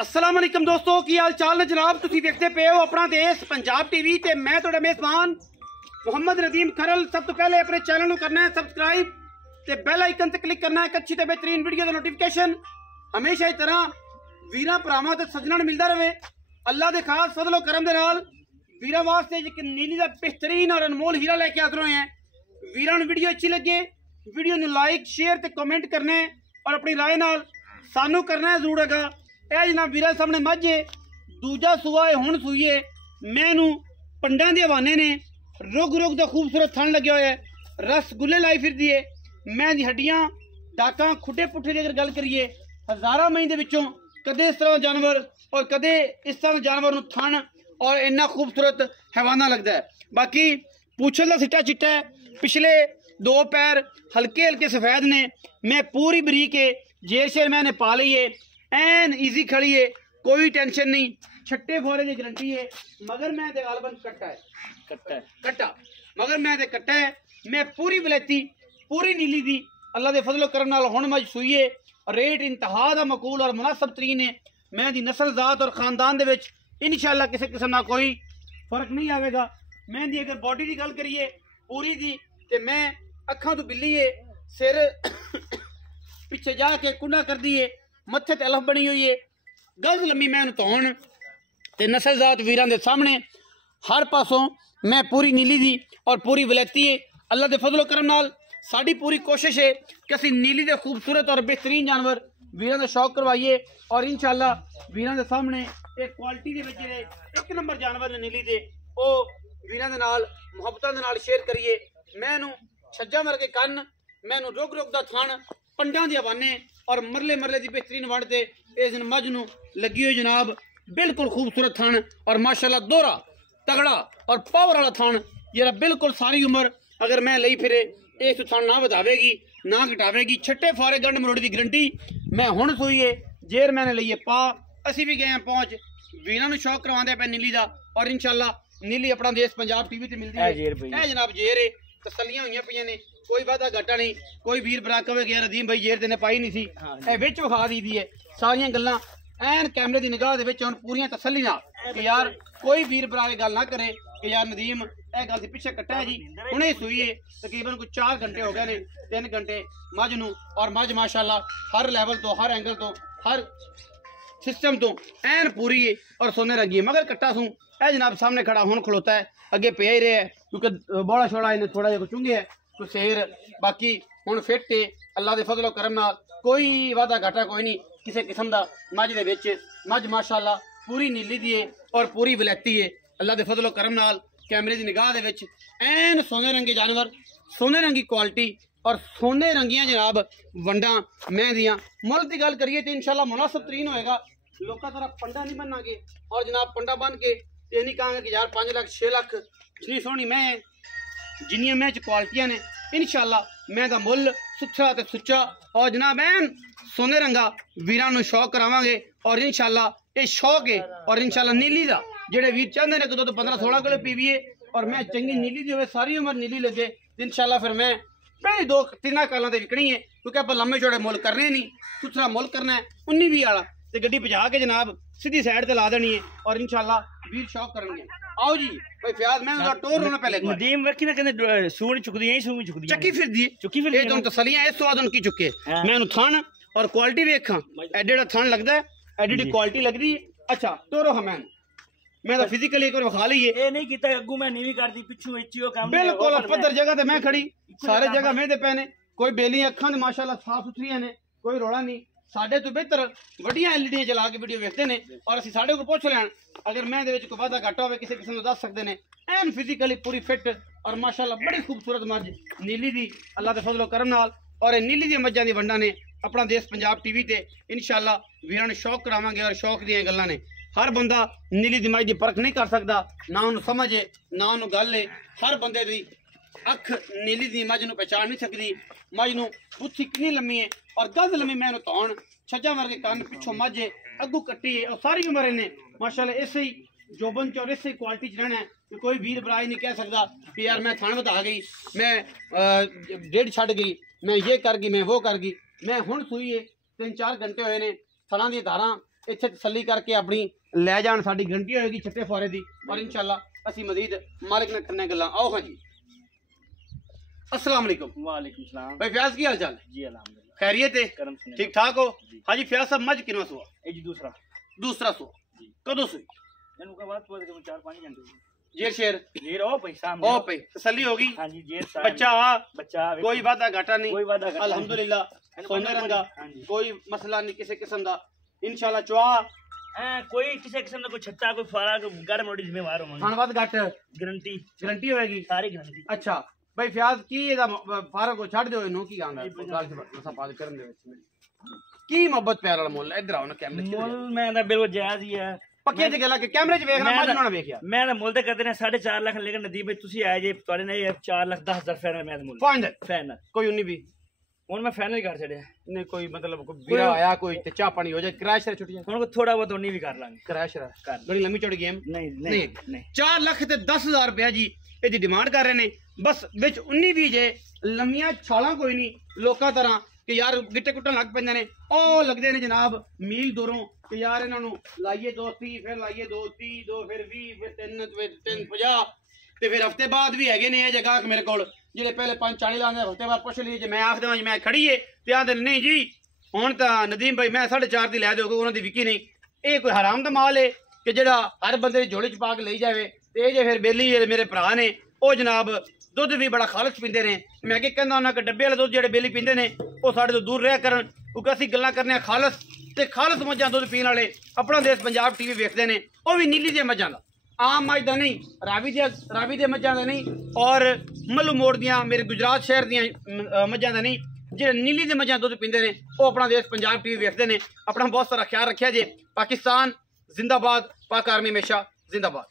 अस्सलाम वालेकुम दोस्तों, की हाल चाल ने जनाब। तुसी देखते पे हो अपना देश पंजाब टीवी ते मैं तुहाडा मेज़बान मोहम्मद नदीम खरल। सब तो पहले अपने चैनल को करना है सब्सक्राइब ते बेल आइकन ते क्लिक करना है एक अच्छी ते बेहतरीन वीडियो का नोटिफिकेशन हमेशा इस तरह वीरां भरावां ते सज्जणां नूं मिलदा रहे। अल्लाह दे खास फजलो करम दे नाल वीरां वास्ते एक नीली दा बेहतरीन और अनमोल हीरा लेके हाज़र होए हैं। वीरां नूं वीडियो अच्छी लगे वीडियो नूं लाइक शेयर ते कमेंट करना है और अपनी राय नाल सानू करना है जरूर हैगा। यह जनाब वीर सामने मझ है, दूजा सूआ है हुण सूईए। मैनू पंडां दे हवाने ने रुग रुग दा खूबसूरत थन लगे हुए है, रसगुल्ले लाई फिरदी है। मैं दी हड्डियां दातां खुटे पुट्ठे की अगर गल करिए हज़ारां मई दे विचों कदे इस तरह जानवर और कदे इस तरह जानवर नूं थन और इन्ना खूबसूरत हैवाना लगता है। बाकी पूछल दा सिट्टा चिट्टा है, पिछले दो पैर हल्के हल्के सफेद ने। मैं पूरी बरीक है जेर शेर मैंने पा ली है, एन ईजी खड़ी है, कोई टेंशन नहीं, छट्टे फोरे की गारंटी है। मगर मैं ते गालबन कट्टा मगर मैं ते कट्टा है। मैं पूरी बलैती पूरी नीली दी अल्लाह दे फजलो करम नाल हुण मज सूईए। रेट इंतहा दा मकूल और मुनासब तरीन है। मैं दी नस्ल जात और खानदान दे विच इंशाअल्लाह किसी किस्म का कोई फर्क नहीं आवेगा। मैं दी अगर बॉडी की गल करिए पूरी दी ते मैं अखां तो बिल्ली है, सिर पिछे जाके कुंडा कर दी है, मत्थे ते अलफ बनी हुई है, गज लम्मी मैं धौन ते नस्ल जात वीरां दे सामने हर पासों मैं पूरी नीली दी और पूरी वलैती है। अल्लाह दे फजलो करम नाल साडी पूरी कोशिश है कि असीं नीली दे खूबसूरत और बेहतरीन जानवर वीरां दा शौक करवाइए और इंशाअल्लाह वीरां दे सामने एक क्वालिटी दे विच एक नंबर जानवर ने नीली दे ओ वीरां दे नाल मुहब्बतां दे नाल शेयर करिए। मैनू छज्जा मर के कन्न, मैनू रुक रुक दा थण, पंडां दे हवाने और मरले मरले की बेहतरीन वड़ते इस दिन मझ नूं लगी हुई जनाब बिल्कुल खूबसूरत थन और माशाल्लाह दोहरा तगड़ा और पावर वाला थन जरा बिल्कुल सारी उम्र अगर मैं लई फिरे इस थन ना वधावेगी ना घटावेगी। छट्टे फारे गंढ मरोड़ी की गारंटी मैं हुण सूई है, जेर मैंने लईए पा। असी भी गए पहुंच वीरां नूं शौक करवांदे पे नीली दा और इंशाअल्लाह नीली अपना देश पंजाब टीवी ते मिलदी है। जनाब जेर है, तसलियां हुई पे ने, कोई वादा घाटा नहीं। कोई वीर भरा कहे गया रदीम भाई जेर तेने पाई नहीं सी, विच विखा दी दी है सारियां गल्लां एन कैमरे की निगाह दे विच हुण पूरियां तसल्ली नाल कि यार कोई वीर भरा ये गल ना करे कि यार नदीम ए गल पिछे कट्टा है जी। हुणे सूई है तकरीबन कोई 4 घंटे हो गए ने, 3 घंटे मझ नूं और मझ माशाअल्लाह हर लैवल तो हर एंगल तो हर सिस्टम तो एन पूरी है और सोने रंगी है। मगर कट्टा सूं ए जनाब सामने खड़ा हुण खलोता है, अगे पे ही रहा है क्योंकि बड़ा छोड़ा इन्हें थोड़ा जिहा चुंगे है तो शेर बाकी हुण फिट है अल्लाह दे फजलो करम नाल, कोई वादा घाटा कोई नहीं किसी किस्म का। मझ दे विच मझ माशाअल्लाह पूरी नीली दी है और पूरी वलैती है अल्लाह दे फजलो करम नाल। कैमरे की निगाह दे विच एन सोने रंगे जानवर, सोने रंगी क्वालिटी और सोने रंगियां जनाब वंडा मैं दियां। मुल्क की गल करिए तो इंशाअल्लाह मुनासिब तरीन होएगा। लोगों तरह पंडा नहीं बनना और जनाब पंडा बन के ये नहीं कहांगे कि यार 5 लाख 6 लाख जितनी सोहनी मैं जिन्नियां मैं क्वालिटियां ने इंशाअल्लाह मैं दा मुल सुथरा ते सुच्चा और जनाब एन सोने रंगा वीरां नूं शौक करावांगे और इंशाअल्लाह ये शौक है। और इंशाअल्लाह नीली दा जेडे वीर चाहते हैं कि दुध 15-16 किलो पीवीए और मैं चंगी नीली दी होवे सारी उम्र नीली लगे इंशाअल्लाह फिर मैं पहले 2-3 कालां ते विकनी है क्योंकि आप लम्बे चौड़े मुल करने नहीं, सुथरा मुल करना है 19-20 वाला ते गड्डी भजा के जनाब सीधी साइड ते ला देनी है और इंशाअल्लाह वीर शौक करेंगे। आओ जी भाई फयाज मैं उनका टोर होना पहले नदीम रखी ना कहंदे सूण चुकदी है सूण चुकदी चक्की फिरदी ये तो तसलियां इस बाद उनकी चुके मैं थन और क्वालिटी वेखा एडेडा थन लगदा है एडी क्वालिटी लगदी है। अच्छा टोरो हमें मैं तो फिजिकली एक बार विखा लीए ए नहीं कीता अग्गू मैं नीवी करदी पिछू इच्ची ओ काम बिल्कुल पद्धर जगह ते मैं खड़ी सारे जगह मैं दे पैने कोई बेली अखां दे माशाअल्लाह साफ सुथरियां ने, कोई रोड़ा नहीं। साढ़े तो बेहतर वड्डियां एलईडी चला के वीडियो वेखते हैं और असीं साढ़े को पुछ लैन अगर मैं दे विच कोई वादा घाटा होवे किसी किस्म दा दस सकदे ने। एन फिजिकली पूरी फिट और माशाअल्लाह बड़ी खूबसूरत मझ नीली दी अल्लाह दे फजलो करम नाल और नीली दी मझां दी वंडा ने अपना देश पंजाब टीवी ते इंशाअल्लाह वीरां नूं शौक करावांगे और शौक दीयां गल्लां ने। हर बंदा नीली दी मझ दी परख नहीं कर सकदा, ना उन्होंने समझ है ना उन्होंने गल है। हर बंदे दी अख नीली दी मझ नूं पहचान नहीं सकदी। मझ नूं पुੱਠੀ कितनी लम्मी है और गज लम्मी मैं धौन, छज्जा मार के कन्न, पिछों मझ है, अगू कट्टी है और सारी उम्र इन्हें माशाअल्लाह इसे ही जोबन चौर इसे क्वालिटी च रहना है कि कोई वीर भरा नहीं कह सकता कि यार मैं थान बता गई, मैं डेढ़ छड़ गई, मैं ये कर गई, मैं वो कर गई। मैं हुण सूई है 3-4 घंटे होए ने, थना दी धारां ਇੱਥੇ ਤਸੱਲੀ ਕਰਕੇ ਆਪਣੀ ਲੈ ਜਾਣ, ਸਾਡੀ ਗਰੰਟੀ ਹੋਏਗੀ ਛੱਟੇ ਫੁਆਰੇ ਦੀ। ਔਰ ਇਨਸ਼ਾਅੱਲਾ ਅਸੀਂ ਮਜ਼ੀਦ ਮਾलिक ਨਾਲ ਕਰਨੇ ਗੱਲਾਂ। आओ हाँ जी, अस्सलाम वालेकुम। वालेकुम सलाम भाई फयाज की हाल चाल है? जी अल्हम्दुलिल्लाह खैरियत है, करम सुने ठीक ठाक हो? हाँ जी फयाज साहब, मज कितना सुआ? ए जी दूसरा दूसरा सुआ कदों सुई? इनको का बात बोल के 4-5 घंटे जेर शेर ये रहो भाई साहब ओ पे तसल्ली होगी। हां जी जेर साहब बच्चा आ, बच्चा कोई वादा घाटा नहीं, कोई वादा घाटा अल्हम्दुलिल्लाह सोने रंगा, हां जी कोई मसला नहीं किसी किस्म दा। इंशाल्लाह चुआ कोई किसी किस्म का कोई छत्ता कोई फारा कोई घर मोड़ी जिम्मेवार होवांगे। खानवाद घट गारंटी गारंटी होएगी सारी गारंटी। अच्छा भाई फयाज की ਇਹਦਾ ਫਾਰਕ ਕੋ ਛੱਡ ਦਿਓ ਇਹਨੂੰ, ਕੀ ਆਂਦਾ ਗੱਲ ਮਸਾ ਬਾਤ ਕਰਨ ਦੇ ਵਿੱਚ ਕੀ ਮੁਹੱਬਤ ਪਿਆਰ ਵਾਲਾ ਮੁੱਲ ਇਧਰ ਆਓ ਨਾ ਕੈਮਰੇ 'ਚ। ਮੁੱਲ ਮੈਂ ਤਾਂ ਬਿਲਕੁਲ ਜਾਇਜ਼ ਹੀ ਹੈ। ਪੱਕੇ ਚ ਗੱਲਾਂ ਕਿ ਕੈਮਰੇ 'ਚ ਵੇਖਣਾ ਮੱਝ ਨਾ ਵੇਖਿਆ। ਮੈਂ ਤਾਂ ਮੁੱਲ ਤੇ ਕਰਦੇ ਨੇ 4.5 ਲੱਖ, ਲੇਕਿਨ ਨਦੀਪ ਭਾਈ ਤੁਸੀਂ ਆਏ ਜੇ ਤੁਹਾਡੇ ਨੇ 4,10,000 ਫਾਈਨਲ ਮੈਂ ਤਾਂ ਮੁੱਲ ਫਾਈਨਲ ਫਾਈਨਲ ਕੋਈ 19 ਵੀ ਹੁਣ ਮੈਂ ਫਾਈਨਲ ਕਰ ਛੜਿਆ। ਨਹੀਂ ਕੋਈ ਮਤਲਬ ਕੋਈ ਵੀਰਾ ਆਇਆ ਕੋਈ ਤੇ ਚਾਹ ਪਾਣੀ ਹੋ ਜਾਏ ਕਿਰਾਇਆ ਸ਼ਰਾ ਛੁੱਟ ਜਾਏ ਹੁਣ ਥੋੜਾ ਬਹੁਤ 19 ਵੀ ਕਰ ਲਾਂਗੇ। ਕਿਰਾਇਆ ਸ਼ਰਾ ਕਰ ਬੜੀ ਲੰਮੀ ਚੌੜੀ ਗੇਮ ਨਹੀਂ ਨਹੀਂ ਨਹੀਂ 4 ਲੱਖ ਤੇ 10,000 ਰੁਪਇਆ ਜੀ ਇਹਦੀ ਡਿਮਾਂਡ ਕਰ ਰਹੇ ਨੇ। ਬਸ ਵਿੱਚ 19 ਵੀ ਜੇ ਲੰਮੀਆਂ ਛਾਲਾਂ ਕੋਈ ਨਹੀਂ ਲੋਕਾਂ ਤਰ੍ਹਾਂ ਕਿ ਯਾਰ ਗਿੱਟੇ ਕੁੱਟਣ ਲੱਗ ਪੈਂਦੇ ਨੇ, ਉਹ ਲੱਗਦੇ ਨੇ ਜਨਾਬ ਮੀਲ ਦੂਰੋਂ ਕਿ ਯਾਰ ਇਹਨਾਂ ਨੂੰ ਲਾਈਏ 230 ਫਿਰ ਲਾਈਏ 230 2 ਫਿਰ 20 ਫਿਰ 3 ਫਿਰ 50 ਤੇ ਫਿਰ ਹਫਤੇ ਬਾਅਦ ਵੀ ਹੈਗੇ ਨੇ ਇਹ ਜਗ੍ਹਾ ਮੇਰੇ ਕੋਲ ਜਿਹੜੇ ਪਹਿਲੇ 5-40 ਲਾਉਂਦੇ ਹਫਤੇ ਬਾਅਦ ਪੁੱਛ ਲਈਏ ਜੇ ਮੈਂ ਆਖ ਦੇਵਾਂ ਜੀ ਮੈਂ ਖੜੀ ਏ ਤੇ ਆਂਦੇ ਨਹੀਂ ਜੀ ਹੁਣ ਤਾਂ ਨਦੀਮ ਭਾਈ ਮੈਂ 4.5 ਦੀ ਲੈ ਦਿਓ, ਉਹਨਾਂ ਦੀ ਵਿਕੀ ਨਹੀਂ। ਇਹ ਕੋਈ ਹਰਾਮ ਦਾ ਮਾਲ ਏ ਕਿ ਜਿਹੜਾ ਹਰ ਬੰਦੇ ਦੀ ਝੋਲੇ ਚ ਪਾ ਕੇ ਲਈ ਜਾਵੇ। ਤੇ ਇਹ ਜੇ ਫਿਰ ਬੇਲੀ ਮੇਰੇ ਭਰਾ ਨੇ ਉਹ ਜਨਾਬ ਦੁੱਧ ਵੀ ਬੜਾ ਖਾਲਸ ਪੀਂਦੇ ਨੇ। ਮੈਂ ਕੀ ਕਹਿੰਦਾ ਉਹਨਾਂ ਕਿ ਡੱਬੇ ਵਾਲੇ ਦੁੱਧ ਜਿਹੜੇ ਬੇਲੀ ਪੀਂਦੇ ਨੇ ਉਹ ਸਾਡੇ ਤੋਂ ਦੂਰ ਰਿਹਾ ਕਰਨ, ਕਿਉਂਕਿ ਅਸੀਂ ਗੱਲਾਂ ਕਰਨੇ ਆ ਖਾਲਸ ਤੇ ਖਾਲਸ ਮੱਝਾਂ ਦੁੱਧ ਪੀਣ ਵਾਲੇ ਆਪਣਾ ਦੇਸ਼ ਪੰਜਾਬ ਟੀਵੀ ਵੇਖਦੇ ਨੇ, ਉਹ ਵੀ ਨੀਲੀ ਦੀਆਂ ਮੱਝਾਂ ਦਾ, ਆਮ ਮੱਝ ਦਾ ਨਹੀਂ, ਰਾਵੀ ਦੇ ਮੱਝਾਂ ਦਾ ਨਹੀਂ ਔਰ ਮੱਲੂ ਮੋੜ ਦੀਆਂ ਮੇਰੇ ਗੁਜਰਾਤ ਸ਼ਹਿਰ ਦੀਆਂ ਮੱਝਾਂ ਦਾ ਨਹੀਂ। ਜਿਹੜੇ ਨੀਲੀ ਦੇ ਮੱਝਾਂ ਦੁੱਧ ਪੀਂਦੇ ਨੇ ਉਹ ਆਪਣਾ ਦੇਸ਼ ਪੰਜਾਬ ਟੀਵੀ ਵੇਖਦੇ ਨੇ। ਆਪਣਾ ਬਹੁਤ ਸਾਰਾ ਖਿਆਲ ਰੱਖਿਆ ਜੇ। ਪਾਕਿਸਤਾਨ ਜ਼ਿੰਦਾਬਾਦ, ਪਾਕ ਆਰਮੀ ਹਮੇਸ਼ਾ ਜ਼ਿੰਦਾਬਾਦ।